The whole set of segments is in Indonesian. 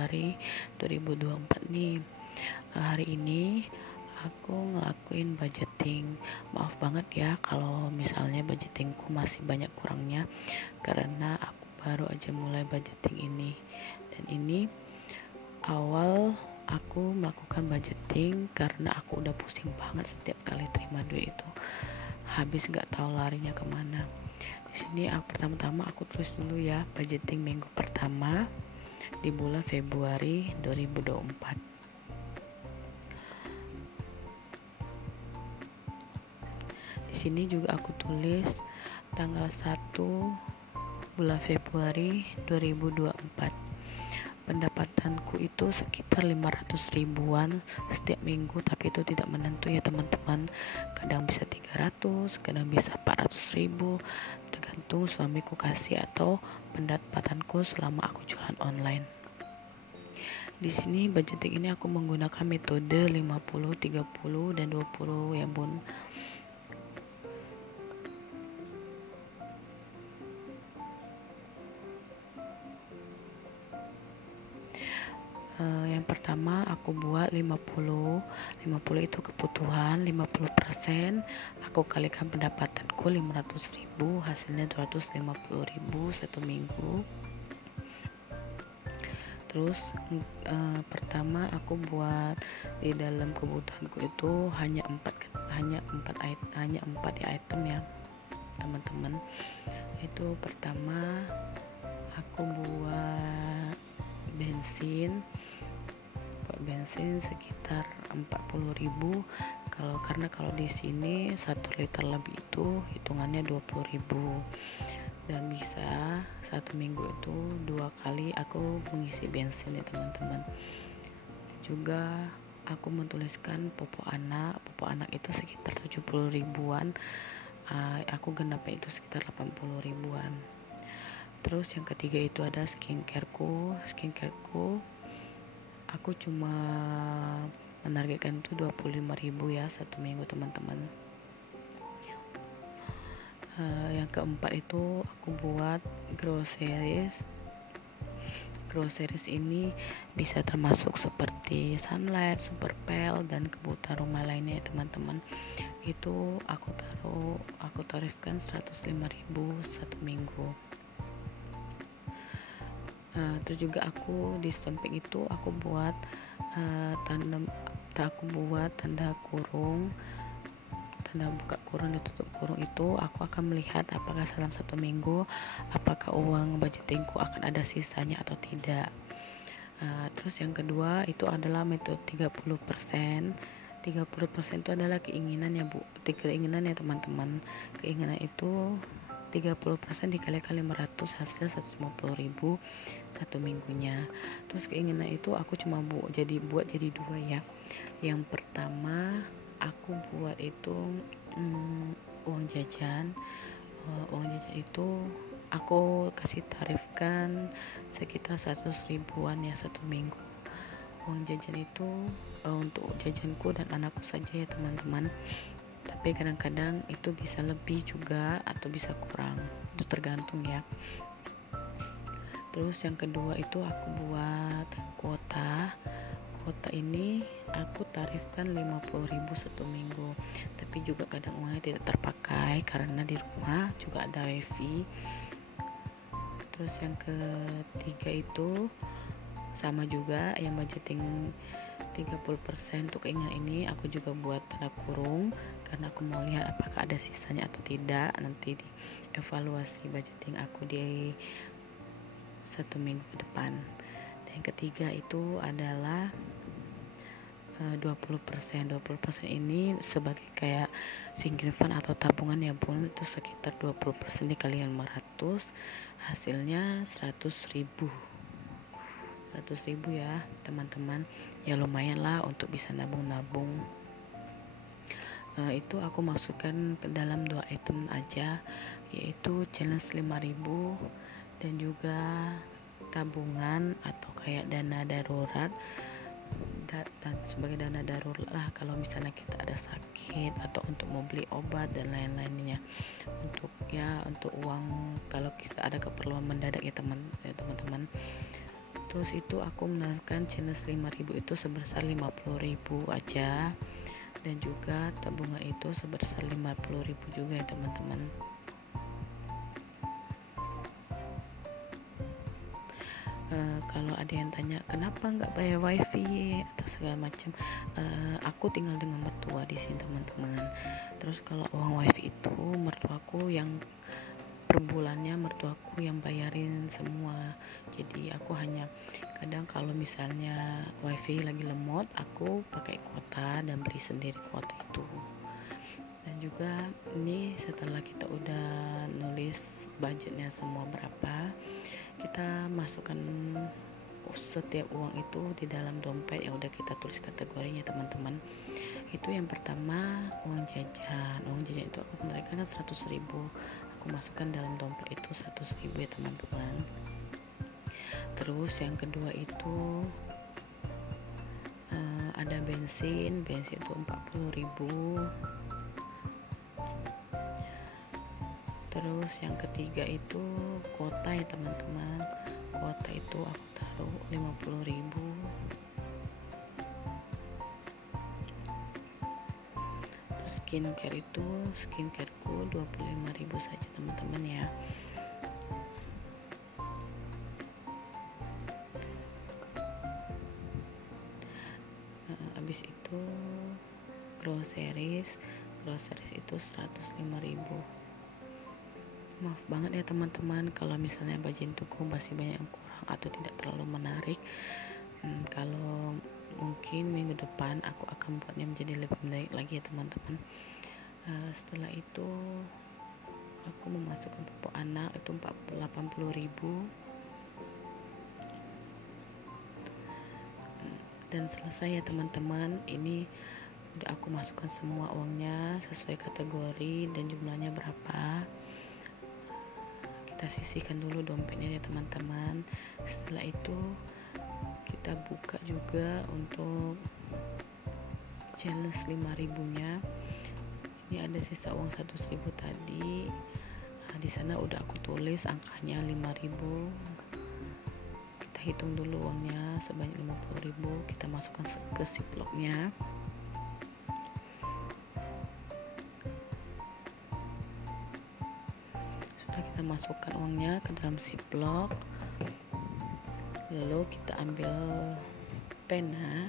Februari 2024 nih. Hari ini aku ngelakuin budgeting. Maaf banget ya kalau misalnya budgetingku masih banyak kurangnya, karena aku baru aja mulai budgeting ini. Dan ini awal aku melakukan budgeting karena aku udah pusing banget setiap kali terima duit itu habis, nggak tahu larinya kemana. Di sini pertama-tama aku tulis dulu ya budgeting minggu pertama di bulan Februari 2024. Di sini juga aku tulis tanggal 1 bulan Februari 2024. Pendapatanku itu sekitar 500 ribuan setiap minggu, tapi itu tidak menentu ya teman-teman. Kadang bisa 300, kadang bisa 400 ribu, tergantung suamiku kasih atau pendapatanku selama aku jualan online. Di sini budgeting ini aku menggunakan metode 50, 30 dan 20 ya bun. Yang pertama aku buat 50 itu kebutuhan, 50% aku kalikan pendapatanku 500 ribu, hasilnya 250 ribu satu minggu. Terus pertama aku buat di dalam kebutuhanku itu hanya 4 item ya teman-teman. Itu pertama aku buat bensin sekitar 40 ribu. Karena kalau di sini 1 liter lebih itu hitungannya 20 ribu, dan bisa satu minggu itu 2 kali aku mengisi bensin ya teman-teman. Juga aku menuliskan popok anak itu sekitar 70 ribuan, aku genapnya itu sekitar 80 ribuan. Terus yang ketiga itu ada skincareku aku cuma menargetkan itu 25 ribu ya satu minggu teman-teman. Yang keempat itu aku buat groceries ini bisa termasuk seperti Sunlight, Superpel, dan kebutuhan rumah lainnya ya teman-teman. Itu aku tarifkan 105 ribu satu minggu. Terus juga aku di samping itu aku buat tanda buka kurung dan tutup kurung. Itu aku akan melihat apakah dalam satu minggu apakah uang budgetingku akan ada sisanya atau tidak. Terus yang kedua itu adalah metode 30%. 30% itu adalah keinginan ya teman-teman. Keinginan itu 30% dikalikan 500 hasilnya 150 ribu satu minggunya. Terus keinginan itu aku cuma buat jadi 2 ya. Yang pertama aku buat itu uang jajan itu aku kasih tarifkan sekitar 100 ribuan ya satu minggu. Uang jajan itu untuk jajanku dan anakku saja ya teman-teman, tapi kadang-kadang itu bisa lebih juga atau bisa kurang, itu tergantung ya. Terus yang kedua itu aku buat kuota ini aku tarifkan 50 ribu satu minggu, tapi juga kadang uangnya tidak terpakai karena di rumah juga ada wifi. Terus yang ketiga itu sama juga yang budgeting 30% untuk keinginan ini aku juga buat tanda kurung karena aku mau lihat apakah ada sisanya atau tidak nanti di evaluasi budgeting aku di 1 minggu ke depan. Dan yang ketiga itu adalah 20% ini sebagai kayak sinking fund atau tabungan ya bun. Itu sekitar 20% dikali 500 hasilnya 100 ribu ya teman-teman. Ya lumayan lah untuk bisa nabung-nabung. Itu aku masukkan ke dalam 2 item aja, yaitu challenge 5.000 dan juga tabungan atau kayak dana darurat. Dan sebagai dana darurat lah kalau misalnya kita ada sakit atau untuk mau beli obat dan lain-lainnya, untuk uang kalau kita ada keperluan mendadak ya teman-teman. Terus itu aku menaruhkan challenge 5.000 itu sebesar 50.000 aja, dan juga tabungan itu sebesar 50.000 juga ya teman-teman. Kalau ada yang tanya kenapa nggak bayar wifi atau segala macam, aku tinggal dengan mertua di sini teman-teman. Terus kalau uang wifi itu mertuaku yang per bulannya mertuaku yang bayarin semua. Jadi aku hanya kadang kalau misalnya wifi lagi lemot, aku pakai kuota dan beli sendiri kuota itu. Dan juga ini setelah kita udah nulis budgetnya semua berapa, kita masukkan setiap uang itu di dalam dompet yang udah kita tulis kategorinya teman-teman. Itu yang pertama uang jajan itu aku menaikkan 100.000, aku masukkan dalam dompet itu 100.000 ya teman-teman. Terus yang kedua itu ada bensin itu 40.000. Terus yang ketiga itu kuota ya teman-teman, kuota itu aku taruh 50.000. Terus skincareku 25.000 saja teman-teman ya. Habis itu groceries itu 105.000. Maaf banget ya teman-teman kalau misalnya budgetku masih banyak yang kurang atau tidak terlalu menarik. Kalau mungkin minggu depan aku akan buatnya menjadi lebih menarik lagi ya teman-teman. Setelah itu aku memasukkan pupuk anak itu 80.000. Dan selesai ya teman-teman. Ini udah aku masukkan semua uangnya sesuai kategori dan jumlahnya berapa. Kita sisihkan dulu dompetnya ya teman-teman. Setelah itu kita buka juga untuk challenge 5.000 nya. Ini ada sisa uang 100.000 tadi. Di sana udah aku tulis angkanya 5.000. Kita hitung dulu uangnya sebanyak 50.000. Kita masukkan ke ziplocknya. Kita masukkan uangnya ke dalam ziplock, lalu kita ambil pena,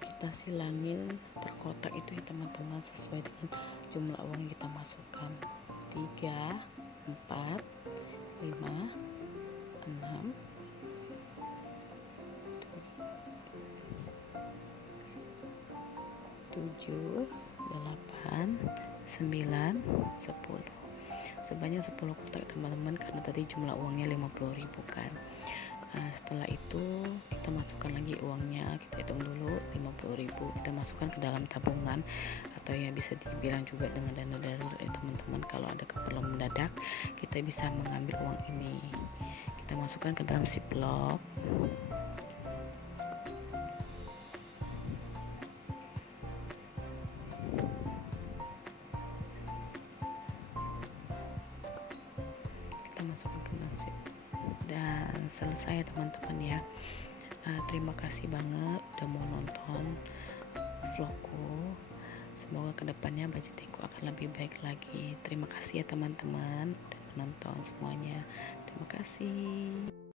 kita silangin per kotak itu ya teman-teman sesuai dengan jumlah uang yang kita masukkan. 3, 4, 5, 6, 7, 8, 9, 10. Sebanyak 10 kotak teman-teman, karena tadi jumlah uangnya 50.000 kan. Setelah itu kita masukkan lagi uangnya, kita hitung dulu 50.000, kita masukkan ke dalam tabungan atau ya bisa dibilang juga dengan dana darurat ya teman-teman. Kalau ada keperluan mendadak, kita bisa mengambil uang ini. Kita masukkan ke dalam ziplock. Masukkan ke nasib dan selesai ya teman-teman ya. Terima kasih banget udah mau nonton vlogku. Semoga kedepannya budgetingku akan lebih baik lagi. Terima kasih ya teman-teman udah menonton semuanya. Terima kasih.